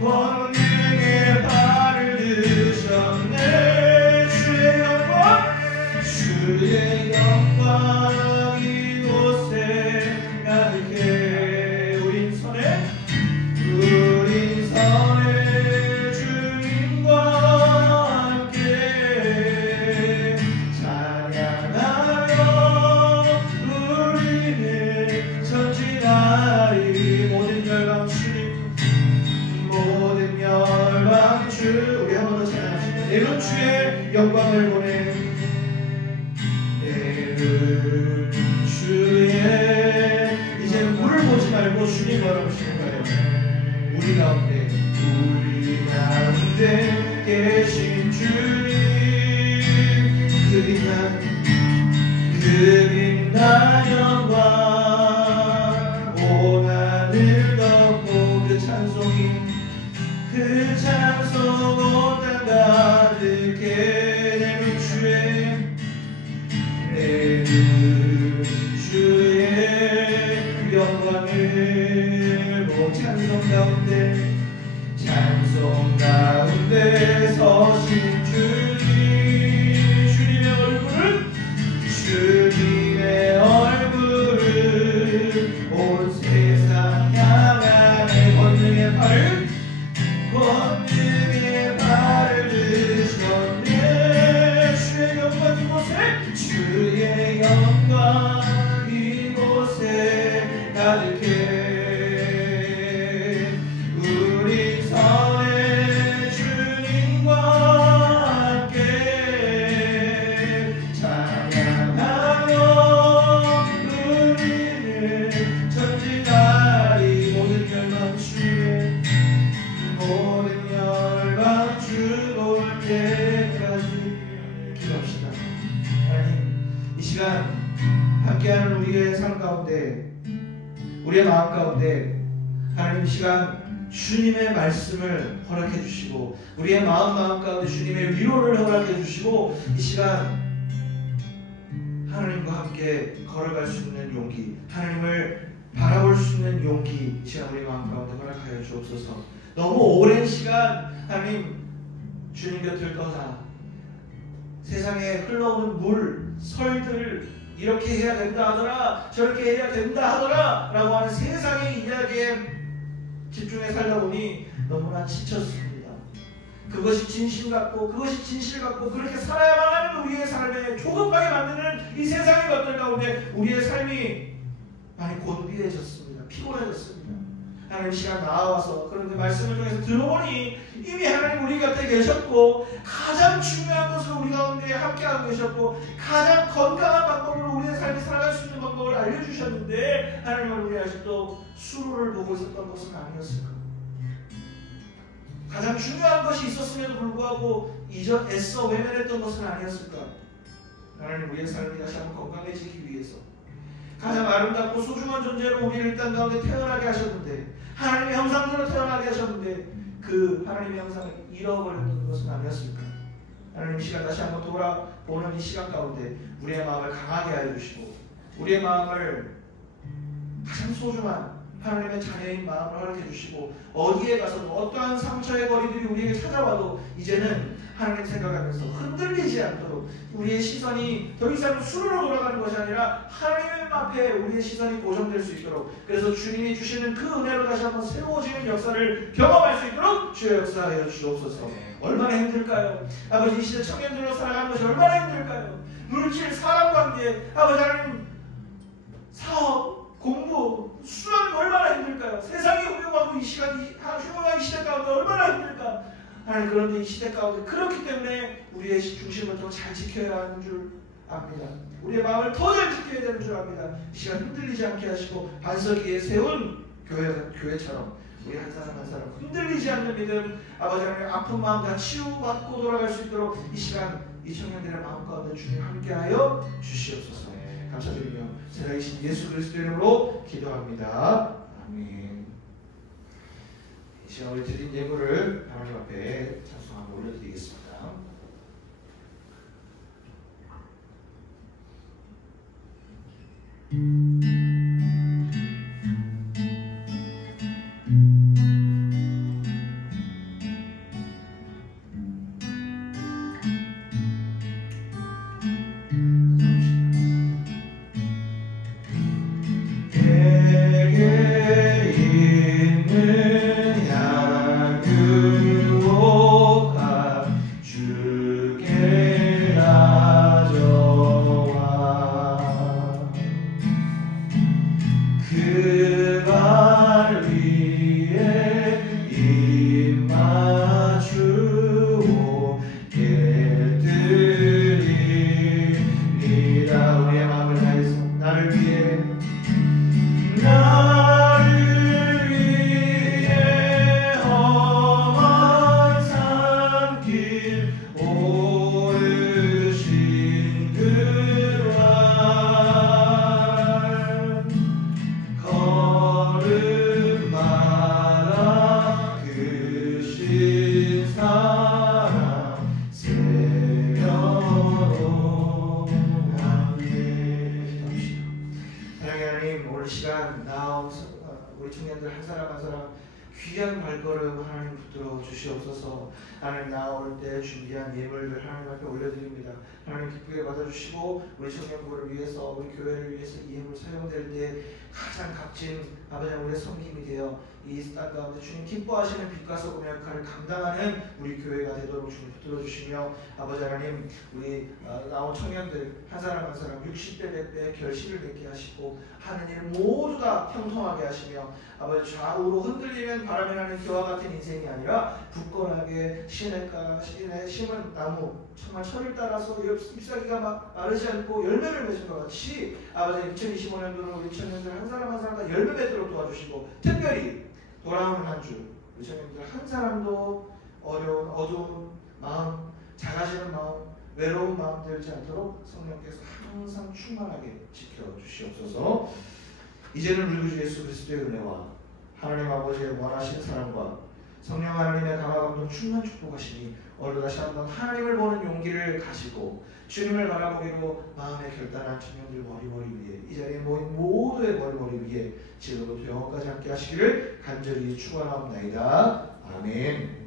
권능의 발을 드셨네. 주의 영광 이곳에 가득해. 우린 선에 주님과 함께 찬양하여 우리는 전진하리. 모든 열방 주님 모든 열방 주 우리 한 번 더 찬양합시다. 내눈 주의 영광을 보내 주의 이제 물을 보지 말고 주님 바라보시는 거예요. 우리 가운데 계신 주님 그 빛난 영광 온 하늘 덮고 그 찬송 온 땅 가득해. 내 눈 주의 영광을 찬송 가운데 서신 주님의 얼굴을 온 세상 향하네. 권능의 발을 드셨네. 주의 영광 이곳에 가득해. 우리 선의 주님과 함께 찬양하여 우리는 전진하리. 모든 열방 주 올 때까지 기도합시다. 하나님 이 시간 함께하는 우리의 삶 가운데 우리의 마음 가운데 하나님 이 시간 주님의 말씀을 허락해 주시고 우리의 마음 가운데 주님의 위로를 허락해 주시고 이 시간 하나님과 함께 걸어갈 수 있는 용기, 하나님을 바라볼 수 있는 용기 이 시간 우리 마음 가운데 허락하여 주옵소서. 너무 오랜 시간 하나님 주님 곁을 떠나 세상에 흘러오는 물, 설들 이렇게 해야 된다 하더라, 저렇게 해야 된다 하더라 라고 하는 세상의 이야기에 집중해 살다 보니 너무나 지쳤습니다. 그것이 진심 같고 그것이 진실 같고 그렇게 살아야만 하는 우리의 삶에 조급하게 만드는 이 세상의 것들 가운데 우리의 삶이 많이 곤비해졌습니다. 피곤해졌습니다. 하나님 시간 나와서 그런데 말씀을 통해서 들어보니 이미 하나님 우리 곁에 계셨고 가장 중요한 것을 우리 가운데 함께하고 계셨고 가장 건강한 방법으로 우리의 삶이 살아갈 수 있는 방법을 알려주셨는데 하나님은 우리 아직도 수로를 보고 있었던 것은 아니었을까? 가장 중요한 것이 있었음에도 불구하고 애써 외면했던 것은 아니었을까? 하나님 우리의 삶이 다시 한번 건강해지기 위해서 가장 아름답고 소중한 존재로 우리를 이 땅 가운데 태어나게 하셨는데 하나님의 형상대로 태어나게 하셨는데 그 하나님의 형상을 잃어버렸던 것은 아니었을까? 하나님 시간 다시 한번 돌아보는 이 시간 가운데 우리의 마음을 강하게 하여 주시고 우리의 마음을 가장 소중한 하나님의 자녀인 마음을 허락해 주시고 어디에 가서도 어떠한 상처의 거리들이 우리에게 찾아와도 이제는 하나님 생각하면서 흔들리지 않도록 우리의 시선이 더 이상 수로로 돌아가는 것이 아니라 하나님 앞에 우리의 시선이 고정될 수 있도록 그래서 주님이 주시는 그 은혜로 다시 한번 새로워지는 역사를 경험할 수 있도록 주의 역사하여 주옵소서. 얼마나 힘들까요? 아버지 이 시대 청년들로 살아가는 것이 얼마나 힘들까요? 물질, 사람관계, 아버지 하나님 사업, 공부, 수학이 얼마나 힘들까요? 세상이 훌륭하고 이 시간이 훌륭한 이 시대 가운데 얼마나 힘들까? 하나님 그런데 이 시대 가운데 그렇기 때문에 우리의 중심을 더 잘 지켜야 하는 줄 압니다. 우리의 마음을 더 잘 지켜야 되는 줄 압니다. 이 시간 흔들리지 않게 하시고 반석 위에 세운 교회처럼 우리 한 사람 한 사람 흔들리지 않는 믿음 아버지 하나님 아픈 마음 다 치유받고 돌아갈 수 있도록 이 시간 이 청년들의 마음 가운데 주님 함께하여 주시옵소서. 감사드리며 살아계신 예수 그리스도의 이름으로 기도합니다. 아멘. 이 시간 우리 드린 예물을 하나님 앞에 찬송하며 올려드리겠습니다. 귀한 발걸음 하나님 붙들어 주시옵소서. 하나님 나올 때 준비한 예물들 하나님 앞에 올려드립니다. 하나님 기쁘게 받아주시고 우리 청년부를 위해서 우리 교회를 위해서 이 예물 사용될 때 가장 값진 아버지 우리의 섬김이 되어 이 땅 가운데 주님 기뻐하시는 빛과 소금 역할을 감당하는 우리 교회가 되도록 주님 붙들어 주시며 아버지 하나님 우리 나온 청년들 한 사람 한 사람 60대 100대 결실을 맺게 하시고 하는 일 모두 다 형통하게 하시며 아버지 좌우로 흔들리는 바람이 나는 겨와 같은 인생이 아니라 굳건하게 신에 심은 나무 정말 철을 따라서 잎사귀가 마르지 않고 열매를 맺은 것 같이 아버지 2025년도는 우리 청년들 한 사람 한 사람 다 열매 맺도록 도와주시고 특별히 돌아오는 한 주 우리 청년들 한 사람도 어려운 어두운 마음 작아지는 마음 외로운 마음 들지 않도록 성령께서 항상 충만하게 지켜주시옵소서. 이제는 우리 주 예수 그리스도의 은혜와 하나님 아버지의 원하신 사랑과 성령 하나님의 감화감동 충만 축복하시니 오늘 다시 한번 하나님을 보는 용기를 가지고 주님을 바라보기로 마음에 결단한 청년들 머리머리 위에 이 자리에 모인 모두의 머리머리 위에 지금부터 영원까지 함께 하시기를 간절히 축원합니다. 아멘.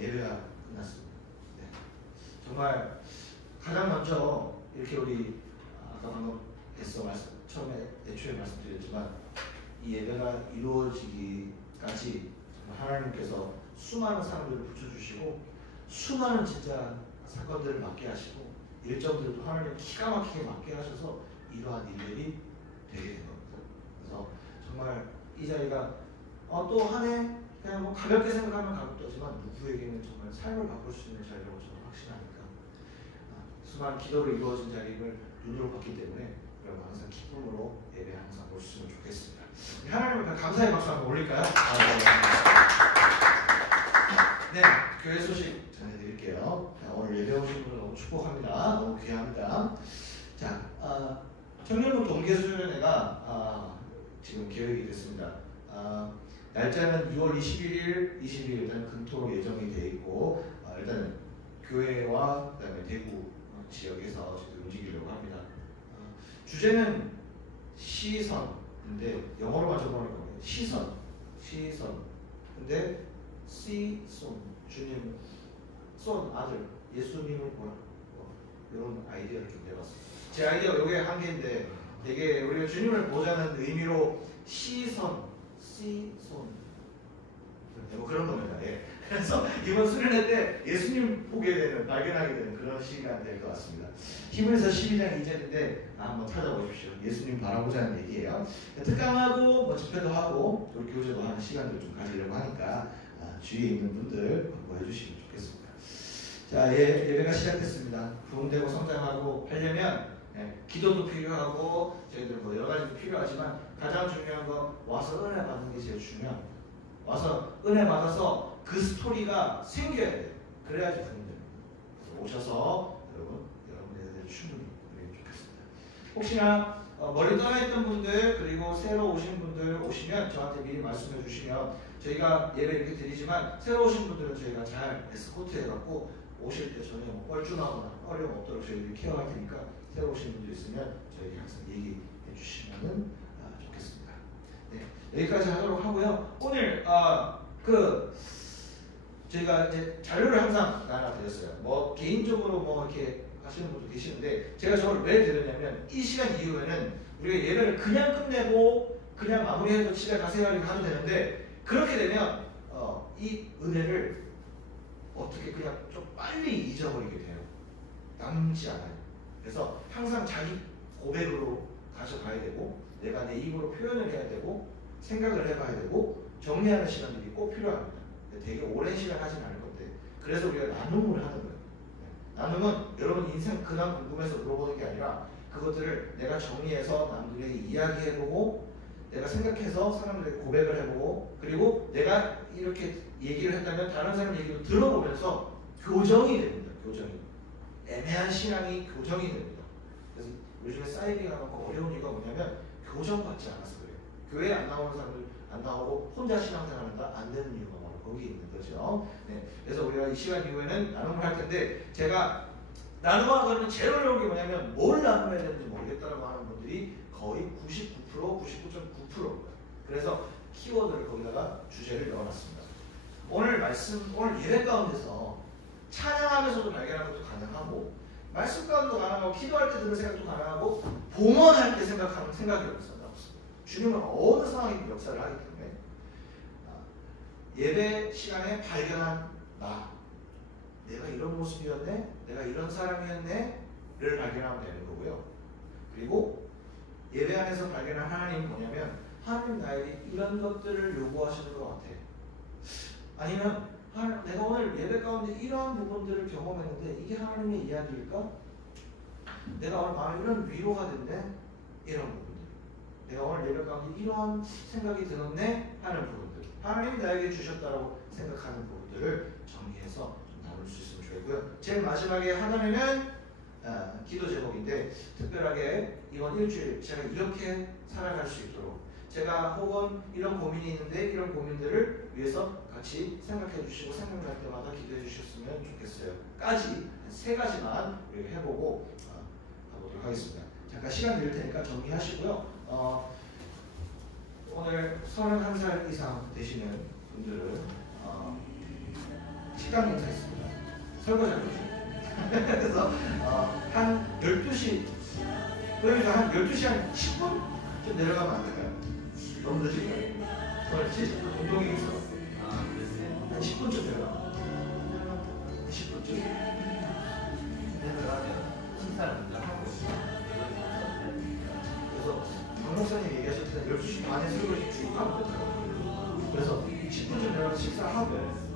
예배가 끝났습니다. 네. 정말 가장 먼저 이렇게 우리 아까 방금 처음에 애초에 말씀드렸지만 이 예배가 이루어지기까지 하나님께서 수많은 사람들을 붙여주시고 수많은 진짜 사건들을 맡게 하시고 일정들도 하나님 기가 막히게 맡게 하셔서 이러한 일들이 되게 된 겁니다. 그래서 정말 이 자리가 또 한 해 그냥 뭐 가볍게 생각하면 가볍지만 누구에게는 정말 삶을 바꿀 수 있는 자리라고 저는 확신하니까 수많은 기도로 이루어진 자리를 눈으로 봤기 때문에 여러분 항상 기쁨으로 예배 항상 오셨으면 좋겠습니다. 하나님을 감사의 박수 한번 올릴까요? 네, 교회 소식 전해드릴게요. 오늘 예배 오신 분들 너무 축복합니다. 너무 귀합니다. 자, 청년부 동계수련회가 지금 계획이 됐습니다. 날짜는 2월 21일, 22일 일단 금토로 예정이 돼 있고 일단 교회와 그다음에 대구 지역에서 저희도 움직이려고 합니다. 주제는 시선인데 영어로만 적어놓은 거예요. 시선. 근데 시손 주님, 손 아들 예수님을 보라. 이런 아이디어를 좀 내봤습니다. 제 아이디어가 이게 한 개인데 되게 우리가 주님을 보자는 의미로 시손 뭐 그런 겁니다. 예. 그래서 이번 수련회 때 예수님 보게 되는, 발견하게 되는 그런 시간 될 것 같습니다. 히브리서 12장 2절인데 한번 찾아보십시오. 예수님 바라보자는 얘기예요. 특강하고 뭐 집회도 하고 우리 교제도 하는 시간들 좀 가지려고 하니까 주위에 있는 분들 공부해 주시면 좋겠습니다. 자, 예배가 시작됐습니다. 부흥되고 성장하고 하려면 기도도 필요하고 저희들 뭐 여러 가지도 필요하지만 가장 중요한 건 와서 은혜 받는 게 제일 중요합니다. 와서 은혜 받아서 그 스토리가 생겨야 돼요. 그래야지 부흥됩니다. 오셔서 여러분들 충분히 그러면 좋겠습니다. 혹시나 멀리 떠나 있던 분들 그리고 새로 오신 분들 오시면 저한테 미리 말씀해 주시면 저희가 예배 이렇게 드리지만 새로 오신 분들은 저희가 잘 에스코트 해갖고 오실 때 전혀 뻘쭘하거나 어려움 없도록 저희들이 케어할 테니까 새로 오신 분들 있으면 저희 항상 얘기해 주시면 좋겠습니다. 네, 여기까지 하도록 하고요. 오늘 저희가 이제 자료를 항상 나눠드렸어요. 뭐 개인적으로 뭐 이렇게 하시는 분도 계시는데 제가 저걸 왜 드렸냐면 이 시간 이후에는 우리가 예배를 그냥 끝내고 그냥 마무리해도 집에 가세요 이렇게 하도 되는데 그렇게 되면 이 은혜를 어떻게 그냥 좀 빨리 잊어버리게 돼요. 남지 않아요. 그래서 항상 자기 고백으로 가져가야 되고 내가 내 입으로 표현을 해야 되고 생각을 해봐야 되고 정리하는 시간들이 꼭 필요합니다. 되게 오랜 시간 하진 않을 건데 그래서 우리가 나눔을 하는 거예요. 나눔은 여러분 인생 근황 궁금해서 물어보는 게 아니라 그것들을 내가 정리해서 남들에게 이야기해보고 내가 생각해서 사람들에게 고백을 해보고 그리고 내가 이렇게 얘기를 했다면 다른 사람 얘기도 들어보면서 교정이 됩니다. 교정이. 애매한 신앙이 교정이 됩니다. 그래서 요즘에 쌓이기가 많고 어려운 이유가 뭐냐면 교정받지 않아서 그래요. 교회에 안 나오는 사람들 안 나오고 혼자 신앙생활한다 안 되는 이유가 바로 거기 있는 거죠. 네. 그래서 우리가 이 시간 이후에는 나눔을 할 텐데 제가 나눔하고 그러면 제일 어려운 게 뭐냐면 뭘 나눠야 되는지 모르겠다라고 하는 분들이 거의 99.9%입니다. 그래서 키워드를 거기다가 주제를 넣어놨습니다. 오늘 예배 가운데서 찬양하면서도 발견하는 것도 가능하고 말씀 가운데도 가능하고 기도할 때 드는 생각도 가능하고 봉헌할 때 생각하는 생각이 없습니다. 주님은 어느 상황이든 역사를 하기 때문에 예배 시간에 발견한 내가 이런 모습이었네, 내가 이런 사람이었네를 발견하면 되는 거고요. 그리고 예배 안에서 발견한 하나님이 뭐냐면 하나님 나에게 이런 것들을 요구하시는 것 같아. 아니면 내가 오늘 예배 가운데 이러한 부분들을 경험했는데 이게 하나님의 이야기일까? 내가 오늘 마음에 이런 위로가 됐네? 이런 부분들. 내가 오늘 예배 가운데 이러한 생각이 들었네? 하는 부분들. 하나님이 나에게 주셨다고 생각하는 부분들을 정리해서 좀 나눌 수 있으면 좋겠고요. 제일 마지막에 하나님은 기도 제목인데 특별하게 이번 일주일 제가 이렇게 살아갈 수 있도록 제가 혹은 이런 고민이 있는데 이런 고민들을 위해서 같이 생각해 주시고 생각날 때마다 기도해 주셨으면 좋겠어요. 까지 3가지만 우리가 해보고 가보도록 하겠습니다. 잠깐 시간 드릴 테니까 정리하시고요. 오늘 31살 이상 되시는 분들은 식당 행사 있습니다. 설거지하고 그래서 한 12시 그러니까 한 12시 한 10분쯤 내려가면 안 될까요? 너무 늦을까요? 오늘 70분 운동이 있어. 한 10분쯤 내려가. 10분쯤 내려가면 식사를 먼저 하고 그래서 박 목사님이 얘기하셨을 때 12시 반에 설거지 쭉 하면 되더라고요. 그래서 10분쯤 내려가서 식사하고